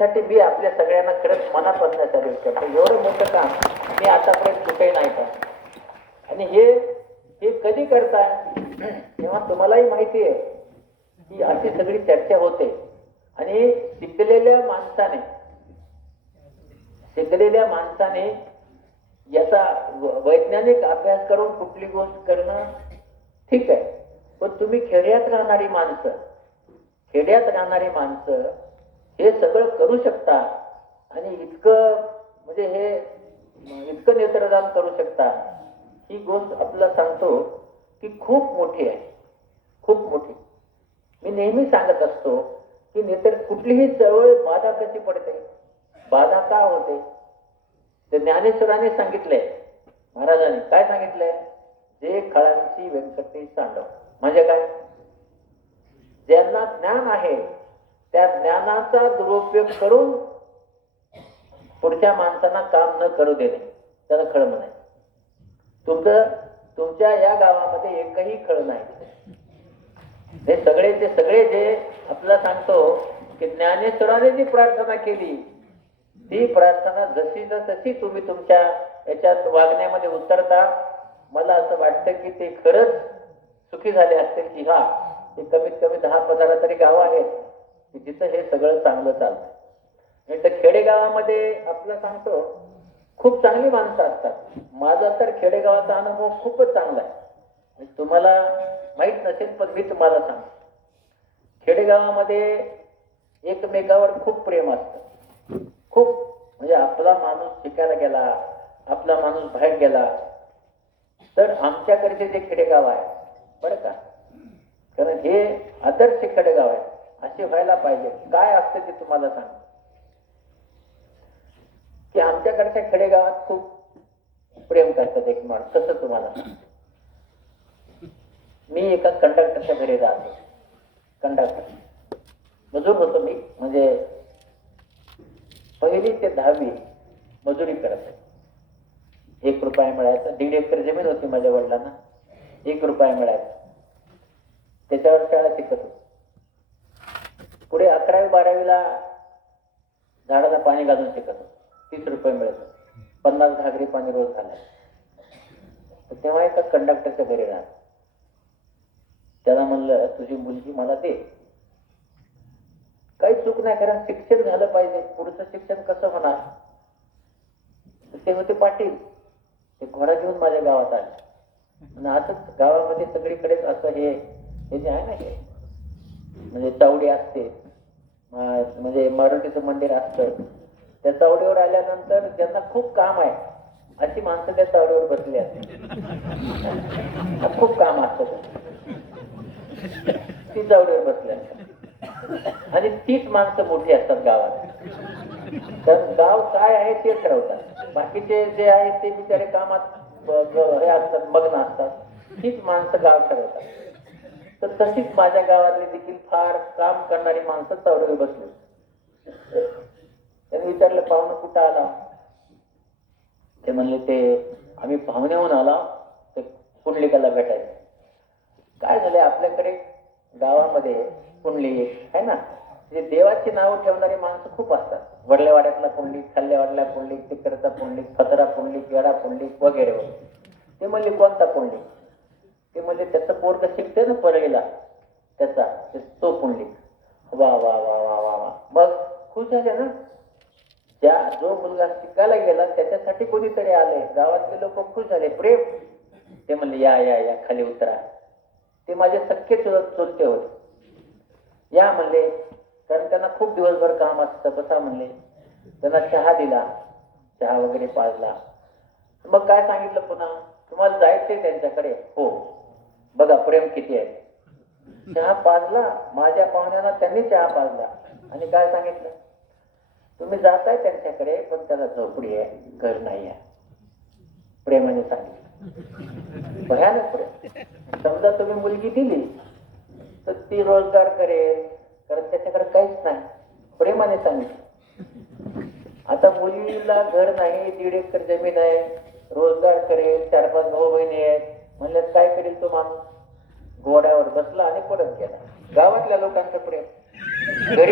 त्याच्यासाठी मी आपल्या सगळ्यांना खरंच मनापासून सॅल्यूट करतो. एवढं मोठं काम मी आतापर्यंत कुठेही नाही का. आणि हे कधी करताय तेव्हा तुम्हालाही माहिती आहे की अशी सगळी चर्चा होते आणि शिकलेल्या माणसाने याचा वैज्ञानिक अभ्यास करून कुठली गोष्ट करणं ठीक आहे. पण तुम्ही खेड्यात राहणारी माणसं हे सगळं करू शकता आणि इतकं नेत्रदान करू शकता. ही गोष्ट आपल्याला सांगतो की खूप मोठी आहे, खूप मोठी. मी नेहमी सांगत असतो की नेत्र कुठलीही चळवळ बाधा कशी पडते, बाधा का होते. ते ज्ञानेश्वराने सांगितलंय, महाराजांनी काय सांगितलंय, जे खळांची व्यंकटी सांडव. म्हणजे काय, ज्यांना ज्ञान आहे त्या ज्ञानाचा दुरुपयोग करून पुढच्या माणसांना काम न करू देणे, त्याला खळ म्हणायचं. तुमच्या या गावामध्ये एकही खळ नाही. हे सगळे जे आपल्याला सांगतो की ज्ञानेश्वराने जी प्रार्थना केली ती प्रार्थना जशी तशी तुम्ही तुमच्या याच्यात वागण्यामध्ये उतरता. मला असं वाटतं की ते खरंच सुखी झाले असतील की ते कमीत कमी 10-15 तरी गावं आहेत की जिथं हे सगळं चांगलं चालतं. नाही तर खेडेगावामध्ये आपलं सांगतो खूप चांगली माणसं असतात. माझा तर खेडेगावाचा अनुभव खूपच चांगला आहे. तुम्हाला माहित नसेल पण मी तुम्हाला सांगतो, खेडेगावामध्ये एकमेकावर खूप प्रेम असतं. खूप म्हणजे आपला माणूस शिकायला गेला, आपला माणूस बाहेर गेला तर आमच्याकडचे जे खेडेगाव आहे बरं का, कारण हे आदर्श खेडेगाव आहे, असे व्हायला पाहिजे. काय असतं ते तुम्हाला सांग की आमच्याकडच्या खेडेगावात खूप प्रेम करतात एक माणूस. कसं तुम्हाला, मी एका कंडक्टरच्या घरी राहतो. कंडक्टर मजूर होतो मी, म्हणजे 1ली ते 10वी मजुरी करत. 1 रुपया मिळायचा. 1.5 एकर जमीन होती माझ्या वडिलांना, 1 रुपया मिळायचा. त्याच्यावर शाळा शिकत होतो. पुढे 11वी-12वीला झाडाला पाणी घालून शिकत होतो. 30 रुपये मिळत, 50 घागरी पाणी रोज झालं. तेव्हा एका कंडक्टरच्या घरी राहत. त्याला म्हणलं तुझी मुलगी मला दे. काही चूक नाही, कारण शिक्षण झालं पाहिजे. पुढचं शिक्षण कसं होणार. ते होते पाटील. ते घोडा घेऊन माझ्या गावात आले. आणि असंच गावामध्ये सगळीकडेच असं हे जे आहे ना, हे म्हणजे चावडी असते, म्हणजे मारुतीचं मंदिर असतं. त्या चावडीवर आल्यानंतर ज्यांना खूप काम आहे अशी माणसं त्या चावडीवर बसली असते. खूप काम असतं ती चावडीवर बसली असतात. आणि तीच माणसं मोठी असतात गावात. तर गाव काय आहे ते ठरवतात. बाकीचे जे आहे ते बिचारे कामात हे असतात, मग्न असतात. हीच माणसं गाव ठरवतात. तर तशीच माझ्या गावातली देखील फार काम करणारी माणसं चावडीवर बसली. त्यांनी विचारलं पाहुणं कुठं आला. ते म्हणले ते आम्ही पाहुण्याहून आला, ते पुंडलिकाला भेटायचं. काय झालं, आपल्याकडे गावामध्ये पुंडलिक आहे ना, म्हणजे देवाची नावं ठेवणारी माणसं खूप असतात. वडलेवाड्यातला पुंडलिक, खाल्लेवाडला पुंडलिक, तिकडचा पुंडलिक, फतरा पुंडलिक, येडा पुंडलिक वगैरे वगैरे. ते म्हणले कोणता पुंडलिक. ते म्हणले त्याचं पोरग शिकते ना परळीला, त्याचा तो पुंडलिक. वा वा वा वा वा वा. मग खुश झाले ना. जो मुलगा शिकायला गेला त्याच्यासाठी कोणीतरी आले. गावातले लोक खुश झाले, प्रेम. ते म्हणले या या या खाली उतरा. ते माझे सख्खे चुलते होते. या म्हणले, कारण त्यांना खूप दिवसभर काम असतं. बसा म्हणले. त्यांना चहा दिला, चहा वगैरे पाजला. मग काय सांगितलं, पुन्हा तुम्हाला जायचंय त्यांच्याकडे. हो, बघा प्रेम किती आहे. चहा पाजला, माझ्या पाहुण्याला त्यांनी चहा पाजला. आणि काय सांगितलं, तुम्ही जाताय त्यांच्याकडे पण त्याला झोपडी आहे, घर नाही आहे. प्रेमाने सांगितलं. भयानक प्रेम. समजा तुम्ही मुलगी दिली तर ती रोजगार करेल, कारण त्याच्याकडे काहीच नाही. प्रेमाने सांगितलं. आता मुलीला घर नाही, 1.5 एकर जमीन आहे, रोजगार करेल, 4-5 भाऊ बहिणी आहेत. म्हणलं काय करेल तो माणूस. घोड्यावर बसला आणि पडत गेला. गावातल्या लोकांचं प्रेम. घरी